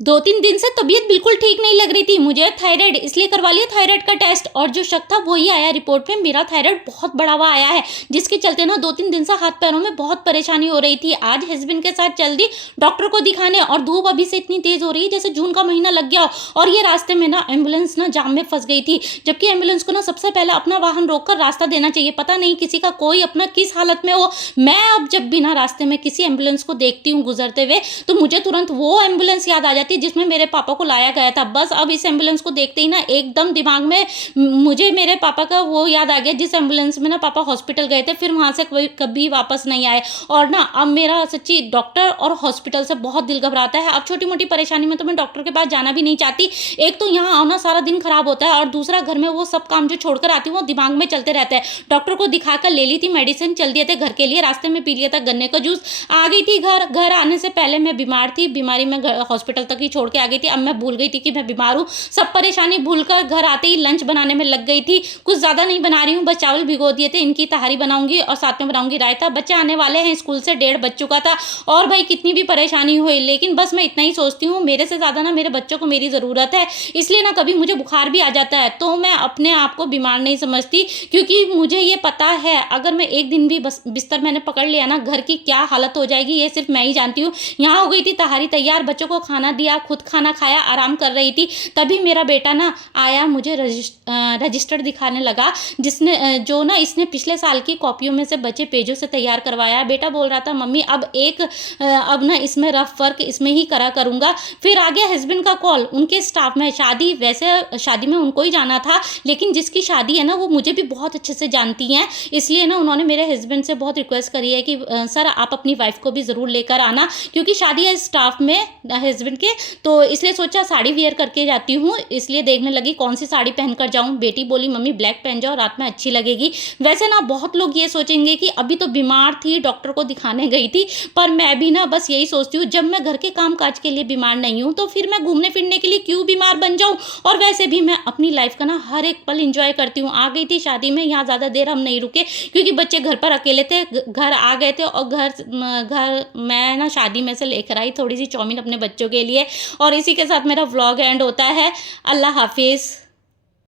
2-3 दिन से तबीयत बिल्कुल ठीक नहीं लग रही थी। मुझे थायराइड इसलिए करवा लिया थायराइड का टेस्ट और जो शक था वही आया रिपोर्ट में मेरा थायराइड बहुत बढ़ा हुआ आया है, जिसके चलते ना 2-3 दिन से हाथ-पैरों में बहुत परेशानी हो रही थी। आज हस्बैंड के साथ चल दी डॉक्टर को दिखाने और धूप अभी से इतनी तेज़ हो रही है जैसे जून का महीना लग गया हो और ये रास्ते में ना एम्बुलेंस ना जाम में फँस गई थी। जबकि एम्बुलेंस को ना सबसे पहले अपना वाहन रोककर रास्ता देना चाहिए। पता नहीं किसी का कोई अपना किस हालत में हो। मैं अब जब भी ना रास्ते में किसी एम्बुलेंस को देखती हूँ गुज़रते हुए तो मुझे तुरंत वो एम्बुलेंस याद आ जाती है जिसमें मेरे पापा को लाया गया था। बस अब इस एम्बुलेंस को देखते ही ना एकदम दिमाग में मुझे मेरे पापा का वो याद आ गया जिस एम्बुलेंस में ना पापा हॉस्पिटल गए थे, फिर वहाँ से कोई कभी वापस नहीं आए। और ना अब मेरा सच्ची डॉक्टर और हॉस्पिटल से बहुत दिल घबराता है। अब छोटी-मोटी परेशानी में तो मैं डॉक्टर के पास जाना भी नहीं चाहती। एक तो यहाँ आना सारा दिन खराब होता है और दूसरा घर में वो सब काम जो छोड़कर आती हूँ वो दिमाग में चलते रहते हैं। डॉक्टर को दिखाकर ले ली थी मेडिसिन, चल दिए थे घर के लिए, रास्ते में पी लिया था गन्ने का जूस, आ गई थी घर। घर आने से पहले मैं बीमार थी, बीमारी में हॉस्पिटल तक ही छोड़ के आ गई थी। अब मैं भूल गई थी कि मैं बीमार हूँ। सब परेशानी भूलकर घर आते ही लंच बनाने में लग गई थी। कुछ ज़्यादा नहीं बना रही हूँ, बस चावल भिगो दिए थे, इनकी तहारी बनाऊँगी और साथ में बनाऊँगी रायता। बच्चे आने वाले हैं स्कूल से, 1:30 बज चुका था और भाई कितनी भी परेशानी हुई, लेकिन बस मैं इतना ही सोचती हूँ, मेरे से ज़्यादा ना मेरे बच्चों को मेरी ज़रूरत है। इसलिए ना कभी मुझे बुखार भी आ जाता है, तो मैं अपने आप को बीमार नहीं समझती क्योंकि मुझे ये पता है अगर मैं एक दिन भी बस बिस्तर मैंने पकड़ लिया ना, घर की क्या हालत हो जाएगी ये सिर्फ़ मैं ही जानती हूँ। यहाँ हो गई थी तहारी तैयार, बच्चों को खाना दिया, खुद खाना खाया, आराम कर रही थी। तभी मेरा बेटा ना आया, मुझे रजिस्टर दिखाने लगा जिसने जो ना इसने पिछले साल की कॉपियों में से बचे पेजों से तैयार करवाया है। बेटा बोल रहा था मम्मी अब ना इसमें रफ वर्क इसमें ही करा करूँगा। फिर आ गया हस्बैंड का कॉल, उनके स्टाफ में शादी, वैसे शादी में उनको ही जाना था, लेकिन जिसकी शादी है ना वो मुझे भी बहुत अच्छे से जानती हैं। इसलिए ना उन्होंने मेरे हस्बैंड से बहुत रिक्वेस्ट करी है कि सर आप अपनी वाइफ को भी ज़रूर लेकर आना क्योंकि शादी है स्टाफ में हस्बैंड के, तो इसलिए सोचा साड़ी वियर करके जाती हूँ। इसलिए देखने लगी कौन सी साड़ी पहनकर जाऊँ। बेटी बोली मम्मी ब्लैक पहन जाओ, रात में अच्छी लगेगी। वैसे ना बहुत लोग ये सोचेंगे कि अभी तो बीमार थी, डॉक्टर को दिखाने गई थी, पर मैं भी ना बस यही सोचती हूँ जब मैं घर के काम काज के लिए बीमार नहीं हूँ तो फिर मैं घूमने फिरने के लिए क्यों बीमार बन जाऊँ। और वैसे भी मैं अपनी लाइफ का ना हर एक पल इंजॉय करती हूँ। आ गई थी शादी में, यहाँ ज़्यादा देर हम नहीं रुके क्योंकि बच्चे घर पर अकेले थे, घर आ गए थे और घर मैं ना शादी में से लेकर आई थोड़ी सी चाउमीन अपने बच्चों के लिए। और इसी के साथ मेरा व्लॉग एंड होता है। अल्लाह हाफिज़।